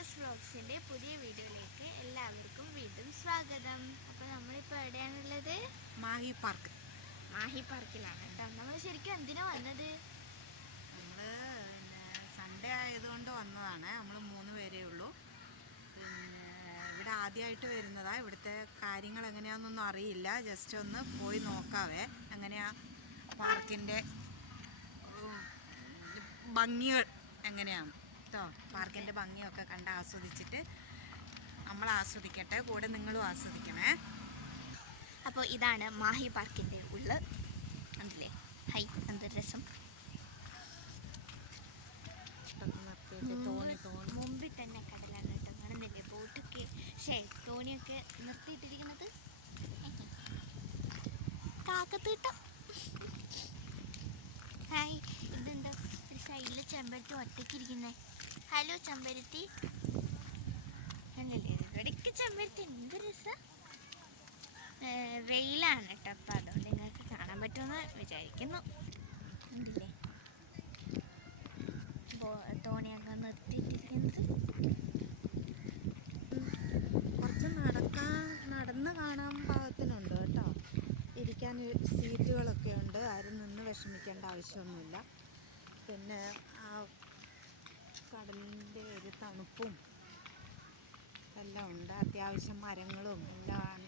Famous വ്ളോഗ്സിൻ്റെ പുതിയ വീഡിയോയിലേക്ക് എല്ലാവർക്കും വീണ്ടും സ്വാഗതം. അപ്പോൾ നമ്മളിപ്പോൾ എവിടെയാണുള്ളത്? മാഹി പാർക്ക്. മാഹി പാർക്കിലാണ് കേട്ടോ. നമ്മൾ ശരിക്കും എന്തിനാ വന്നത്? നമ്മൾ സൺഡേ ആയതുകൊണ്ട് വന്നതാണ്. നമ്മൾ 3 പേരേ ഉള്ളൂ. പിന്നെ ഇവിടെ ആദ്യമായിട്ട് വരുന്നതാണ്. ഇവിടുത്തെ കാര്യങ്ങൾ എങ്ങനെയാണെന്നൊന്നും അറിയില്ല. ജസ്റ്റ് ഒന്ന് പോയി നോക്കാവേ എങ്ങനെയാ പാർക്കിൻ്റെ ഭംഗികൾ എങ്ങനെയാണ് കേട്ടോ. പാർക്കിൻ്റെ ഭംഗിയൊക്കെ കണ്ട് ആസ്വദിച്ചിട്ട് നമ്മൾ ആസ്വദിക്കട്ടെ, കൂടെ നിങ്ങളും ആസ്വദിക്കണേ. അപ്പോൾ ഇതാണ് മാഹി പാർക്കിൻ്റെ ഉള്ളിൽ. കണ്ടില്ലേ? ഹൈ, എന്തൊരു രസം. മുമ്പിൽ തന്നെ കടലാണ് കേട്ടോ. കാണുന്നില്ലേ ബോട്ടൊക്കെ, തോണിയൊക്കെ നിർത്തിയിട്ടിരിക്കുന്നത്. കാക്കത്തീട്ടം. ഹായ്, ഇതെന്താ ഒരു സൈഡിൽ ചെമ്പരത്തി ഒറ്റയ്ക്കിരിക്കുന്നേ? ഹലോ ചെമ്പരത്തി. അല്ലല്ലേ, ഇവിടേക്ക് ചെമ്പരത്തി എന്ത് രസം. വെയിലാണ് കേട്ടോ, അപ്പം അതുകൊണ്ട് നിങ്ങൾക്ക് കാണാൻ പറ്റുമെന്ന് വിചാരിക്കുന്നു. കണ്ടില്ലേ തോണിയൊക്കെ നിർത്തിയിട്ടിരിക്കുന്നത്. കുറച്ച് നടന്ന് കാണാൻ പാകത്തിനുണ്ട് കേട്ടോ. ഇരിക്കാൻ സീറ്റുകളൊക്കെ ഉണ്ട്. ആരും നിന്ന് വിഷമിക്കേണ്ട ആവശ്യമൊന്നുമില്ല. പിന്നെ ആ കടലിൻ്റെ ഒരു തണുപ്പും എല്ലാം ഉണ്ട്. അത്യാവശ്യം മരങ്ങളും എല്ലാം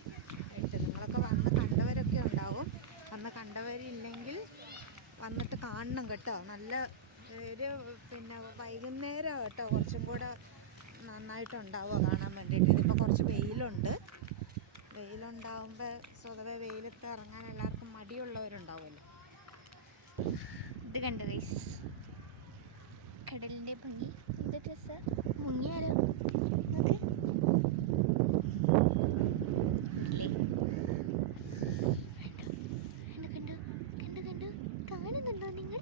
ആയിട്ട് നിങ്ങളൊക്കെ വന്ന് കണ്ടവരൊക്കെ ഉണ്ടാവും. വന്ന് കണ്ടവരില്ലെങ്കിൽ വന്നിട്ട് കാണണം കേട്ടോ. നല്ല ഒരു പിന്നെ വൈകുന്നേരം കേട്ടോ കുറച്ചും കൂടെ നന്നായിട്ടുണ്ടാവുക കാണാൻ വേണ്ടിയിട്ട്. ഇതിപ്പോൾ കുറച്ച് വെയിലുണ്ടാവുമ്പോൾ സ്വതവേ വെയിലത്ത് ഇറങ്ങാൻ എല്ലാവർക്കും മടിയുള്ളവരുണ്ടാവുമല്ലോ. ഇത് കണ്ടു ഗൈസ്, കടലിൻ്റെ ഭംഗി. ഇത് രസം. മുങ്ങിയാലോ? ഓക്കെ, കാണുന്നുണ്ടോ നിങ്ങൾ?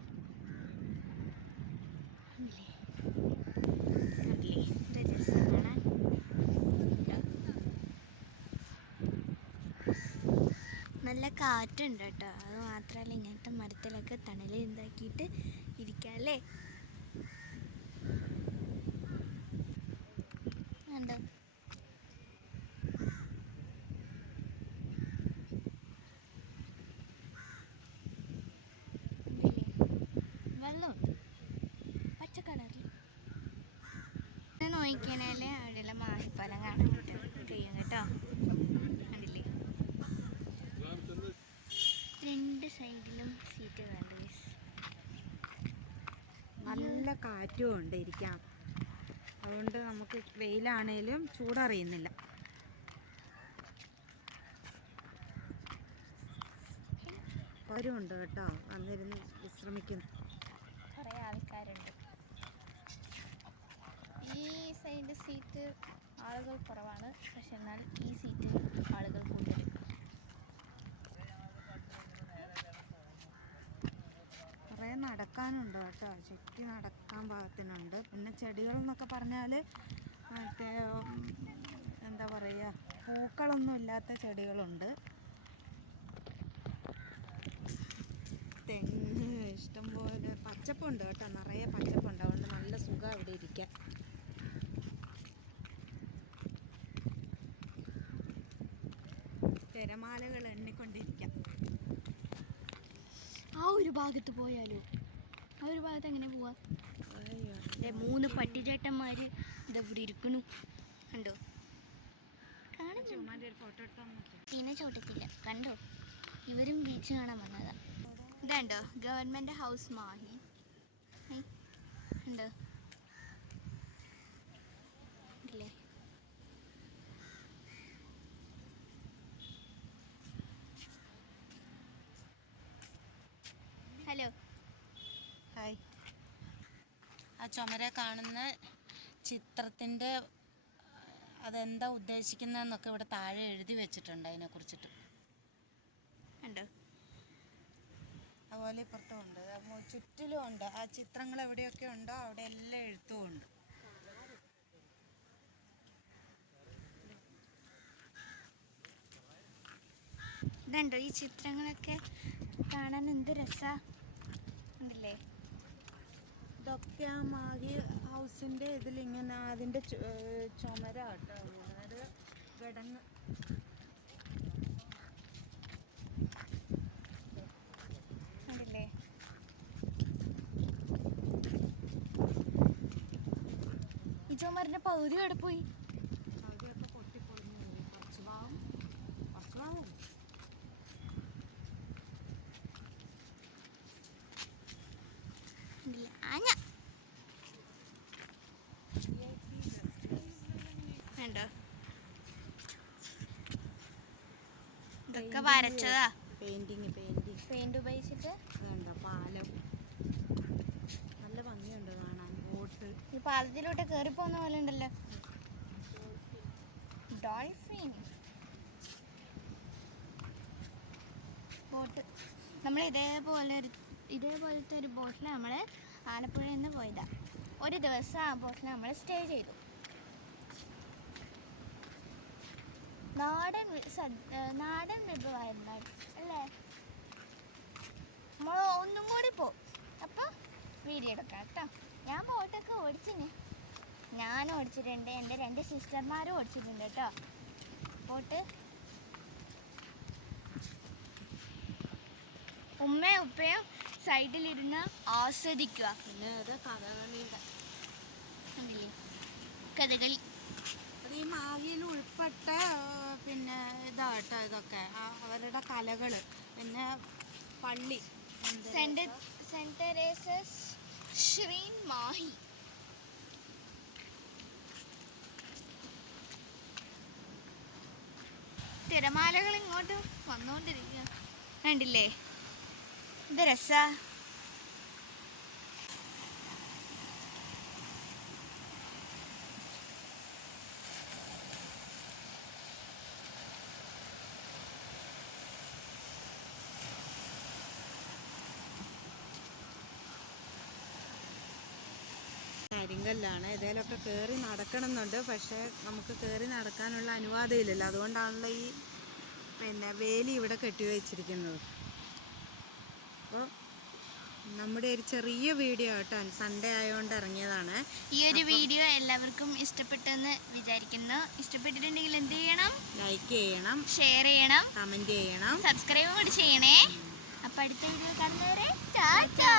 നല്ല കാറ്റുണ്ട് കേട്ടോ. അത് മാത്രമല്ല ഇങ്ങനത്തെ മരത്തിലൊക്കെ തണൽ എന്താക്കിയിട്ട് ഇരിക്കാം അല്ലേ? ഉണ്ടോ? വെള്ളമുണ്ട് പച്ച കളറിൽ. നോക്കിക്കണേലേ അവിടെയുള്ള മാഹിപ്പാലം കാണാൻ കഴിയും കേട്ടോ. കണ്ടില്ലേ, 2 സൈഡിലും സീറ്റുകളുണ്ട്. നല്ല കാറ്റും ഉണ്ട് ഇരിക്കാം. അതുകൊണ്ട് നമുക്ക് വെയിലാണേലും ചൂടറിയുന്നില്ല. ഉണ്ട് കേട്ടോ, വന്നിരുന്ന് വിശ്രമിക്കുന്നു. കുറേ ആൾക്കാരുണ്ട്. ഈ സൈഡ് സീറ്റ് ആളുകൾ കുറവാണ്, പക്ഷെ എന്നാൽ ഈ സീറ്റ് ആളുകൾ കൂടുതൽ. കുറേ നടക്കാനുണ്ട് കേട്ടോ. ചുറ്റി നടക്കാൻ പാകത്തിനുണ്ട്. പിന്നെ ചെടികൾ എന്നൊക്കെ പറഞ്ഞാൽ മറ്റേ എന്താ പറയുക, പൂക്കളൊന്നും ഇല്ലാത്ത ചെടികളുണ്ട്. തെങ്ങ് ഇഷ്ടംപോലെ പച്ചപ്പുണ്ട് കേട്ടോ, നിറയെ പച്ചപ്പുണ്ട്. അതുകൊണ്ട് നല്ല സുഖം അവിടെ ഇരിക്കാൻ. തിരമാലകൾ എണ്ണിക്കൊണ്ടിരിക്കാം. ആ ഒരു ഭാഗത്ത് പോയാലോ? ആ ഒരു ഭാഗത്ത് എങ്ങനെ പോവാ? 3 പട്ടിചേട്ടന്മാർ ഇതെവിടെ ഇരിക്കണു കണ്ടോ? ഫോട്ടോ എടുത്താൽ പിന്നെ ചോട്ടത്തില്ല കണ്ടോ? ഇവരും ബീച്ച് കാണാൻ വന്നതാ. ഇതുണ്ടോ ഗവൺമെൻറ് ഹൗസ് മാഹി ഉണ്ടോ? ഇല്ലേ? Hello, hi. ആ ചുമര കാണുന്ന ചിത്രത്തിൻ്റെ അതെന്താ ഉദ്ദേശിക്കുന്നതെന്നൊക്കെ ഇവിടെ താഴെ എഴുതി വെച്ചിട്ടുണ്ട് അതിനെക്കുറിച്ചിട്ട്. ഉണ്ടോ? അതുപോലെ ഇപ്പുറത്തും ഉണ്ട്, ചുറ്റിലും ഉണ്ട്. ആ ചിത്രങ്ങൾ എവിടെയൊക്കെ ഉണ്ടോ അവിടെ എല്ലാം എഴുത്തും ഉണ്ട്. ഇതുണ്ടോ? ഈ ചിത്രങ്ങളൊക്കെ കാണാൻ എന്ത് രസാ. ഉണ്ടല്ലേ? ഇതൊക്കെ ആ മാഹി ഹൗസിൻ്റെ ഇതിലിങ്ങനെ അതിൻ്റെ ചുമര കേട്ടോ അത് കിടങ്ങ്. കണ്ടില്ലേ? ഈ ചുമരിന്റെ പകുതി അവിടെ പോയി. പകുതിയൊക്കെ പൊട്ടിപ്പൊളിഞ്ഞു. കുറച്ച് ഭാഗം കണ്ടോ? ഇതൊക്കെ വരച്ചതാ. പെയിന്റ് ഉപയോഗിച്ചിട്ട്. അതുണ്ടോ പാലം, നല്ല ഭംഗിയുണ്ട് കാണാൻ. ബോട്ട്, ഈ പാലത്തിലോട്ട് കേറി പോകുന്ന പോലെ ഉണ്ടല്ലോ. Dolphin boat. നമ്മൾ ഇതേപോലത്തെ ഒരു ബോട്ടിൽ നമ്മൾ ആലപ്പുഴയിൽ നിന്ന് പോയതാ. ഒരു ദിവസം ആ ബോട്ടിൽ നമ്മൾ സ്റ്റേ ചെയ്തു. നാടൻ വിഭവമായിരുന്നു അല്ലേ? നമ്മൾ ഒന്നും കൂടി പോകും. അപ്പോൾ വീഡിയോ എടുക്കാം കേട്ടോ. ഞാൻ ബോട്ടൊക്കെ ഓടിച്ചിന്. ഞാൻ ഓടിച്ചിട്ടുണ്ട്, എൻ്റെ 2 സിസ്റ്റർമാരും ഓടിച്ചിട്ടുണ്ട് കേട്ടോ ബോട്ട്. ഉമ്മയും ഉപ്പയും സൈഡിലിരുന്ന് ആസ്വദിക്കുക. പിന്നെ അത് കഥകളിയുടെ കണ്ടില്ലേ? കഥകളി. അത് ഈ മാലിയിൽ ഉൾപ്പെട്ട പിന്നെ ഇതാട്ടോ ഇതൊക്കെ അവരുടെ കലകൾ. പിന്നെ പള്ളി സെന്റ് തെരേസസ് ശ്രീൻ മാഹി. തിരമാലകൾ ഇങ്ങോട്ട് വന്നുകൊണ്ടിരിക്കുക. കണ്ടില്ലേ? ഇത് രസാ. കരിങ്കല്ലാണ്. ഇതിലൊക്കെ കയറി നടക്കണമെന്നുണ്ട്, പക്ഷേ നമുക്ക് കയറി നടക്കാനുള്ള അനുവാദം ഇല്ലല്ലോ. അതുകൊണ്ടാണല്ലോ ഈ പിന്നെ വേലി ഇവിടെ കെട്ടിവെച്ചിരിക്കുന്നത്. അപ്പോൾ നമ്മുടെ ഒരു ചെറിയ വീഡിയോ കേട്ടോ, സൺഡേ ആയതുകൊണ്ട് ഇറങ്ങിയതാണ്. ഈ ഒരു വീഡിയോ എല്ലാവർക്കും ഇഷ്ടപ്പെട്ടെന്ന് വിചാരിക്കുന്നു. ഇഷ്ടപ്പെട്ടിട്ടുണ്ടെങ്കിൽ എന്ത് ചെയ്യണം? ലൈക്ക് ചെയ്യണം, ഷെയർ ചെയ്യണം, കമൻറ്റ് ചെയ്യണം, സബ്സ്ക്രൈബ് കൂടി ചെയ്യണേ. അപ്പോൾ അടുത്ത വീഡിയോ കാണുന്നവരെ ടാറ്റാ.